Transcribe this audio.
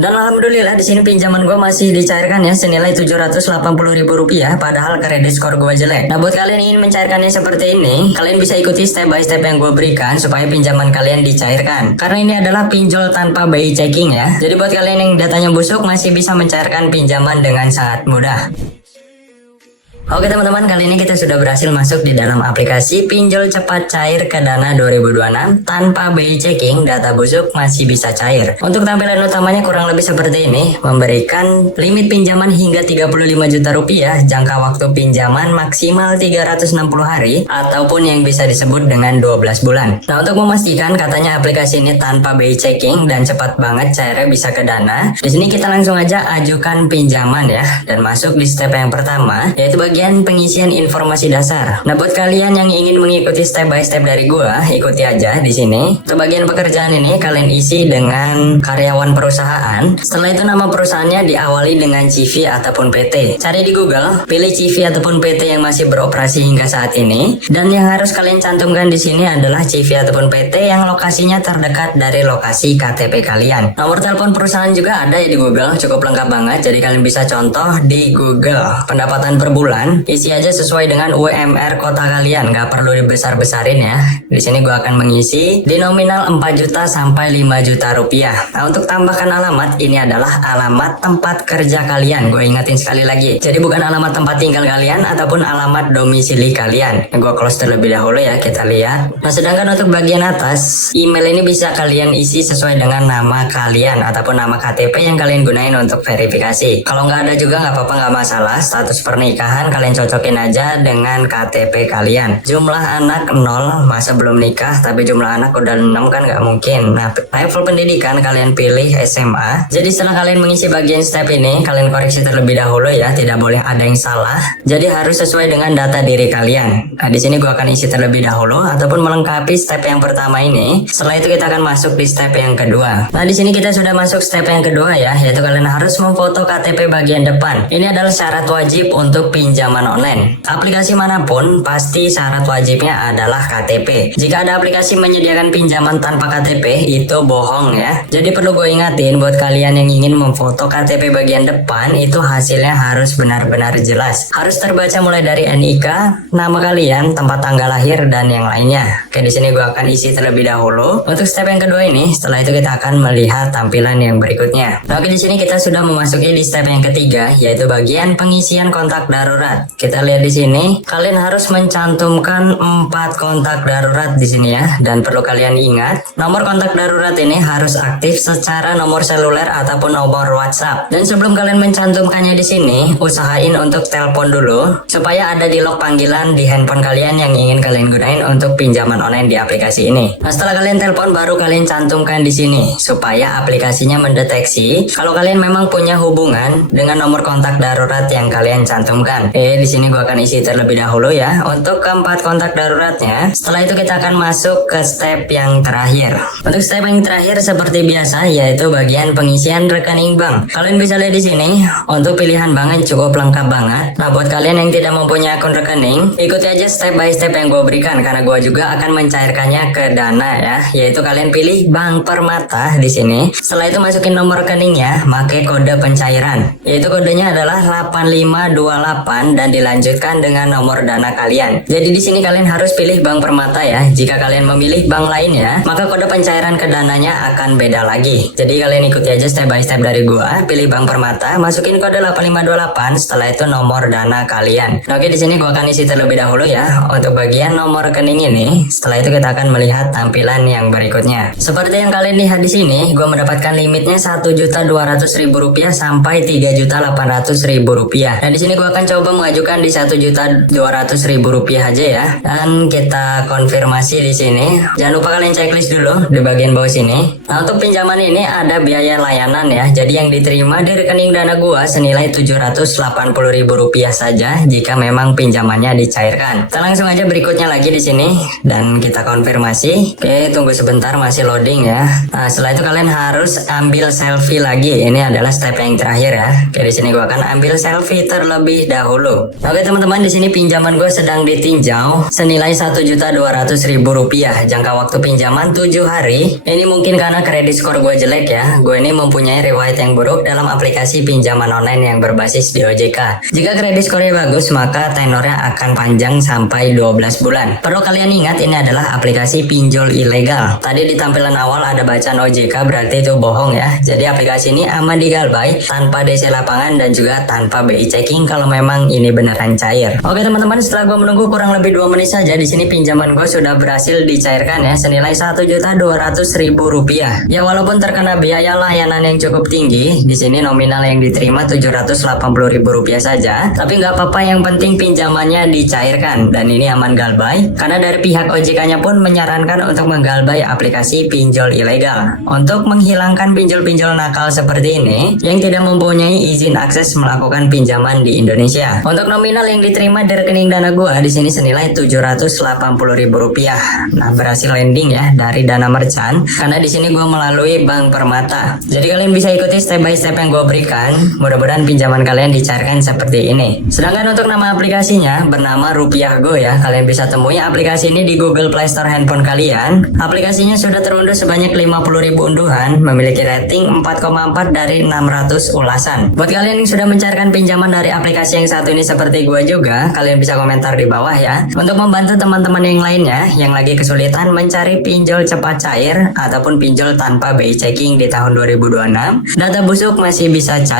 Dan alhamdulillah di sini pinjaman gue masih dicairkan ya senilai Rp780.000, padahal kredit skor gue jelek. Nah, buat kalian yang ingin mencairkannya seperti ini, kalian bisa ikuti step by step yang gue berikan supaya pinjaman kalian dicairkan. Karena ini adalah pinjol tanpa BI checking ya. Jadi buat kalian yang datanya busuk masih bisa mencairkan pinjaman dengan sangat mudah. Oke teman-teman, kali ini kita sudah berhasil masuk di dalam aplikasi pinjol cepat cair ke Dana 2026 tanpa BI checking, data busuk masih bisa cair. Untuk tampilan utamanya kurang lebih seperti ini, memberikan limit pinjaman hingga 35 juta rupiah, jangka waktu pinjaman maksimal 360 hari ataupun yang bisa disebut dengan 12 bulan. Nah, untuk memastikan katanya aplikasi ini tanpa BI checking dan cepat banget cairnya bisa ke Dana. Di sini kita langsung aja ajukan pinjaman ya, dan masuk di step yang pertama yaitu bagian pengisian informasi dasar. Nah, buat kalian yang ingin mengikuti step by step dari gua, ikuti aja di sini. Untuk bagian pekerjaan ini kalian isi dengan karyawan perusahaan. Setelah itu nama perusahaannya diawali dengan CV ataupun PT. Cari di Google, pilih CV ataupun PT yang masih beroperasi hingga saat ini. Dan yang harus kalian cantumkan di sini adalah CV ataupun PT yang lokasinya terdekat dari lokasi KTP kalian. Nomor telepon perusahaan juga ada ya di Google, cukup lengkap banget. Jadi kalian bisa contoh di Google. Pendapatan per bulan isi aja sesuai dengan UMR kota kalian, nggak perlu dibesar-besarin ya. Di sini gua akan mengisi di nominal 4 juta sampai 5 juta rupiah. Nah, untuk tambahkan alamat, ini adalah alamat tempat kerja kalian. Gue ingetin sekali lagi. Jadi bukan alamat tempat tinggal kalian ataupun alamat domisili kalian. Nah, gua close terlebih dahulu ya, kita lihat. Nah, sedangkan untuk bagian atas, email ini bisa kalian isi sesuai dengan nama kalian ataupun nama KTP yang kalian gunain untuk verifikasi. Kalau nggak ada juga nggak apa-apa, nggak masalah. Status pernikahan kalian cocokin aja dengan KTP kalian. Jumlah anak 0, masa belum nikah, tapi jumlah anak udah 6 kan nggak mungkin. Nah, level pendidikan kalian pilih SMA. Jadi setelah kalian mengisi bagian step ini, kalian koreksi terlebih dahulu ya, tidak boleh ada yang salah. Jadi harus sesuai dengan data diri kalian. Nah, di sini gua akan isi terlebih dahulu ataupun melengkapi step yang pertama ini. Setelah itu kita akan masuk di step yang kedua. Nah, di sini kita sudah masuk step yang kedua ya, yaitu kalian harus memfoto KTP bagian depan. Ini adalah syarat wajib untuk pinjaman online. Aplikasi manapun pasti syarat wajibnya adalah KTP. Jika ada aplikasi menyediakan pinjaman tanpa KTP, itu bohong ya. Jadi perlu gue ingatin buat kalian yang ingin memfoto KTP bagian depan, itu hasilnya harus benar-benar jelas. Harus terbaca mulai dari NIK, nama kalian, tempat tanggal lahir, dan yang lainnya. Oke, di sini gue akan isi terlebih dahulu. Untuk step yang kedua ini, setelah itu kita akan melihat tampilan yang berikutnya. Nah, oke, di sini kita sudah memasuki di step yang ketiga, yaitu bagian pengisian kontak darurat. Kita lihat di sini, kalian harus mencantumkan 4 kontak darurat di sini ya. Dan perlu kalian ingat, nomor kontak darurat ini harus aktif secara nomor seluler ataupun nomor WhatsApp. Dan sebelum kalian mencantumkannya di sini, usahain untuk telepon dulu supaya ada di log panggilan di handphone kalian yang ingin kalian gunain untuk pinjaman online di aplikasi ini. Nah, setelah kalian telepon baru kalian cantumkan di sini supaya aplikasinya mendeteksi kalau kalian memang punya hubungan dengan nomor kontak darurat yang kalian cantumkan. Di sini gua akan isi terlebih dahulu ya untuk keempat kontak daruratnya. Setelah itu kita akan masuk ke step yang terakhir. Untuk step yang terakhir seperti biasa yaitu bagian pengisian rekening bank. Kalian bisa lihat di sini untuk pilihan bank cukup lengkap banget. Nah, buat kalian yang tidak mempunyai akun rekening, ikuti aja step by step yang gue berikan karena gue juga akan mencairkannya ke Dana ya. Yaitu kalian pilih Bank Permata di sini. Setelah itu masukin nomor rekeningnya, pakai kode pencairan. Yaitu kodenya adalah 8528 dan dilanjutkan dengan nomor Dana kalian. Jadi di sini kalian harus pilih Bank Permata ya. Jika kalian memilih bank lainnya, maka kode pencairan ke Dananya akan beda lagi. Jadi kalian ikuti aja step by step dari gua. Pilih Bank Permata, masukin kode 8528, setelah itu nomor Dana kalian. Nah, oke, di sini gua akan isi terlebih dahulu ya untuk bagian nomor rekening ini. Setelah itu kita akan melihat tampilan yang berikutnya. Seperti yang kalian lihat di sini, gua mendapatkan limitnya Rp1.200.000 sampai Rp3.800.000. Nah, di sini gua akan coba mengajukan di Rp1.200.000 aja ya. Dan kita konfirmasi di sini. Jangan lupa kalian checklist dulu di bagian bawah sini. Nah, untuk pinjaman ini ada biaya layanan ya. Jadi yang diterima di rekening Dana gua senilai Rp780.000 saja jika memang pinjamannya dicairkan. Kita langsung aja berikutnya lagi di sini dan kita konfirmasi. Oke, tunggu sebentar, masih loading ya. Nah, setelah itu kalian harus ambil selfie lagi. Ini adalah step yang terakhir ya. Oke, di sini gua akan ambil selfie terlebih dahulu. Oke teman-teman, di sini pinjaman gue sedang ditinjau senilai Rp1.200.000. Jangka waktu pinjaman 7 hari. Ini mungkin karena kredit skor gue jelek ya. Gue ini mempunyai riwayat yang buruk dalam aplikasi pinjaman online yang berbasis di OJK. Jika kredit skornya bagus, maka tenornya akan panjang sampai 12 bulan. Perlu kalian ingat, ini adalah aplikasi pinjol ilegal. Tadi di tampilan awal ada bacaan OJK, berarti itu bohong ya. Jadi aplikasi ini aman digalbay tanpa DC lapangan dan juga tanpa BI checking kalau memang ini beneran cair. Oke teman-teman, setelah gue menunggu kurang lebih 2 menit saja, di sini pinjaman gue sudah berhasil dicairkan ya senilai Rp1.200.000. Ya walaupun terkena biaya layanan yang cukup tinggi, di sini nominal yang diterima Rp780.000 saja. Tapi nggak apa-apa, yang penting pinjamannya dicairkan dan ini aman galbay. Karena dari pihak OJK-nya pun menyarankan untuk menggalbay aplikasi pinjol ilegal untuk menghilangkan pinjol-pinjol nakal seperti ini yang tidak mempunyai izin akses melakukan pinjaman di Indonesia. Untuk nominal yang diterima di rekening Dana gua di sini senilai Rp780.000. Nah, berhasil landing ya dari Dana Merchant karena di sini gua melalui Bank Permata. Jadi kalian bisa ikuti step by step yang gua berikan. Mudah-mudahan pinjaman kalian dicairkan seperti ini. Sedangkan untuk nama aplikasinya bernama Rupiah Go ya. Kalian bisa temui aplikasi ini di Google Play Store handphone kalian. Aplikasinya sudah terunduh sebanyak 50.000 unduhan, memiliki rating 4,4 dari 600 ulasan. Buat kalian yang sudah mencairkan pinjaman dari aplikasi yang satu ini seperti gua juga, kalian bisa komentar di bawah ya untuk membantu teman-teman yang lainnya yang lagi kesulitan mencari pinjol cepat cair ataupun pinjol tanpa BI checking di tahun 2026. Data busuk masih bisa cair.